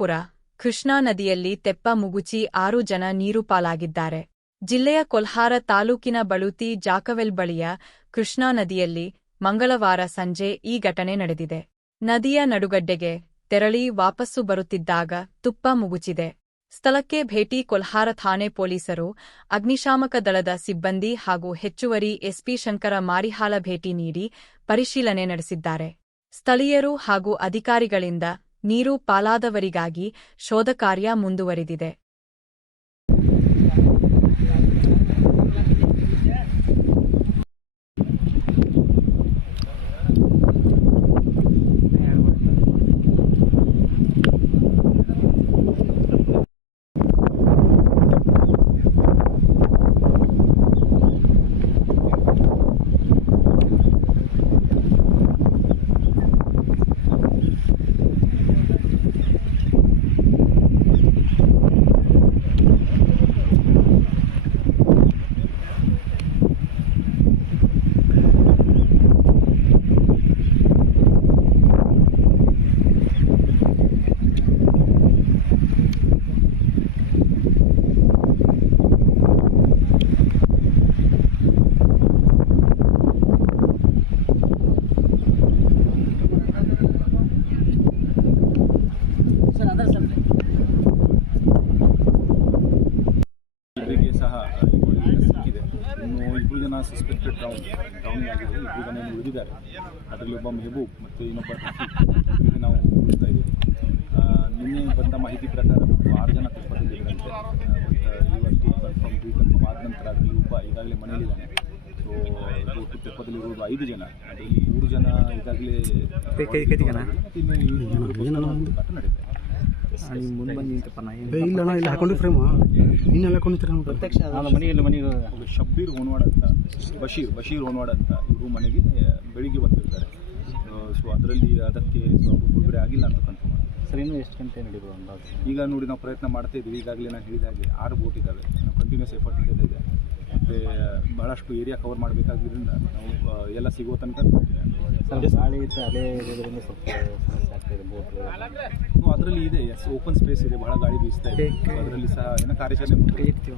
ವಿಜಯಪುರ, ಕೃಷ್ಣಾ ನದಿಯಲ್ಲಿ ತೆಪ್ಪ ಮುಗುಚಿ ಆರು ಜನ ನೀರು ಪಾಲಾಗಿದ್ದಾರೆ. ಜಿಲ್ಲೆಯ ಕೊಲ್ಹಾರ ತಾಲೂಕಿನ ಬಳುತಿ ಜಾಕವೆಲ್ ಬಳಿಯ ಕೃಷ್ಣಾ ನದಿಯಲ್ಲಿ ಮಂಗಳವಾರ ಸಂಜೆ ಈ ಘಟನೆ ನಡೆದಿದೆ. ನದಿಯ ನಡುಗಡ್ಡೆಗೆ ತೆರಳಿ ವಾಪಸ್ಸು ಬರುತ್ತಿದ್ದಾಗ ತುಪ್ಪ ಮುಗುಚಿದೆ. ಸ್ಥಳಕ್ಕೆ ಭೇಟಿ ಕೊಲ್ಹಾರ ಠಾಣೆ ಪೊಲೀಸರು, ಅಗ್ನಿಶಾಮಕ ದಳದ ಸಿಬ್ಬಂದಿ ಹಾಗೂ ಹೆಚ್ಚುವರಿ ಎಸ್ಪಿ ಶಂಕರ ಮಾರಿಹಾಲ ಭೇಟಿ ನೀಡಿ ಪರಿಶೀಲನೆ ನಡೆಸಿದ್ದಾರೆ. ಸ್ಥಳೀಯರು ಹಾಗೂ ಅಧಿಕಾರಿಗಳಿಂದ ನೀರು ಪಾಲಾದವರಿಗಾಗಿ ಶೋಧ ಕಾರ್ಯ ಮುಂದುವರಿದಿದೆ ಇವರಿಗೆ ಸಹ ಇವರಿಗೆ ಸಿಕ್ಕಿದೆ ಇನ್ನು ಇಬ್ಬರು ಜನ ಸಸ್ಪೆಕ್ಟೆಡ್ ಡೌನ್ ಡೌನಿಂಗ್ ಆಗಿದೆ ಇಬ್ಬರು ನಾನು ಉಳಿದಿದ್ದಾರೆ ಅದರಲ್ಲಿ ಒಬ್ಬ ಮೆಹಬೂಬ್ ಮತ್ತು ಇನ್ನೊಬ್ಬ ರಫೀಕ್ ನಾವು ಉಳಿಸ್ತಾ ಇದ್ದೀವಿ. ನಿನ್ನೆ ಬಂದ ಮಾಹಿತಿ ಪ್ರಕಾರ ಮತ್ತು ಆರು ಜನ ತೆಪ್ಪದಲ್ಲಿದ್ದರಂತೆ ಇವತ್ತು ಕನ್ಫರ್ಮ್ ಕನ್ಫರ್ಮ್ ಆದ ನಂತರ ಅದರಲ್ಲಿ ಒಬ್ಬ ಈಗಾಗಲೇ ಮನೆಯಲ್ಲಿದ್ದಾನೆ. ಸೊ ಒಟ್ಟು ತೆಪ್ಪದಲ್ಲಿರುವುದು ಐದು ಜನ. ಅದರಲ್ಲಿ ಮೂರು ಜನ ಈಗಾಗಲೇ ಮತ್ತು ಇನ್ನು ಇಬ್ಬರು ಕಟ್ಟು ನಡೀತಾ ಇದೆ ಮುಂದೆ ಬಂದು ನಿಂತಪ್ಪ ನಾ ಏ, ಇಲ್ಲ ಅಣ್ಣ ಇಲ್ಲಿ ಹಾಕೊಂಡು ಫ್ರೇಮ್ ಇನ್ನೆಲ್ಲ ಹಾಕೊಂಡಿರ್ತೀರ ನಾವು ಪ್ರತ್ಯಕ್ಷ ಮನೆಯಲ್ಲಿ ಮನೆಗೆ ಶಬ್ಬೀರ್ ಹೋನ್ವಾಡ್ ಅಂತ ಬಶೀರ್ ಬಶೀರ್ ಹೋನ್ವಾಡ್ ಅಂತ ಇವರು ಮನೆಗೆ ಬೆಳಿಗ್ಗೆ ಬಂದಿರ್ತಾರೆ. ಸೊ ಅದರಲ್ಲಿ ಅದಕ್ಕೆ ಸ್ವಲ್ಪ ಬಿಡುಗಡೆ ಆಗಿಲ್ಲ ಅಂತ ಕನ್ಫರ್ಮ್ ಸರ್ ಇನ್ನೂ ಎಷ್ಟು ಗಂಟೆ ನಡೀಬೋದು ಅಂದಾಜು? ಈಗ ನೋಡಿ ನಾವು ಪ್ರಯತ್ನ ಮಾಡ್ತಾ ಇದ್ದೀವಿ. ಈಗಾಗಲೇ ನಾನು ಹೇಳಿದ ಹಾಗೆ ಆರು ಬೋಟ್ ಇದ್ದಾವೆ ನಾವು ಕಂಟಿನ್ಯೂಸ್ ಎಫರ್ಟ್ ನಡೀತಾ ಇದೆ. ಮತ್ತು ಭಾಳಷ್ಟು ಏರಿಯಾ ಕವರ್ ಮಾಡಬೇಕಾಗಿದ್ದರಿಂದ ನಾವು ಎಲ್ಲ ಸಿಗೋ ತನಕ ಗಾಳಿ ಇತ್ತು ಅಲೆ ಇರೋದ್ರಿಂದ ಸ್ವಲ್ಪ ಸಮಸ್ಯೆ ಬೋಟ್ ಅದರಲ್ಲಿ ಇದೆ ಎಸ್ ಓಪನ್ ಸ್ಪೇಸ್ ಇದೆ ಬಹಳ ಗಾಳಿ ಬೀಸ್ತಾ ಇದೆ. ಅದರಲ್ಲಿ ಸಹ ಏನೋ ಕಾರ್ಯಾಚರಣೆ ಥ್ಯಾಂಕ್ ಯು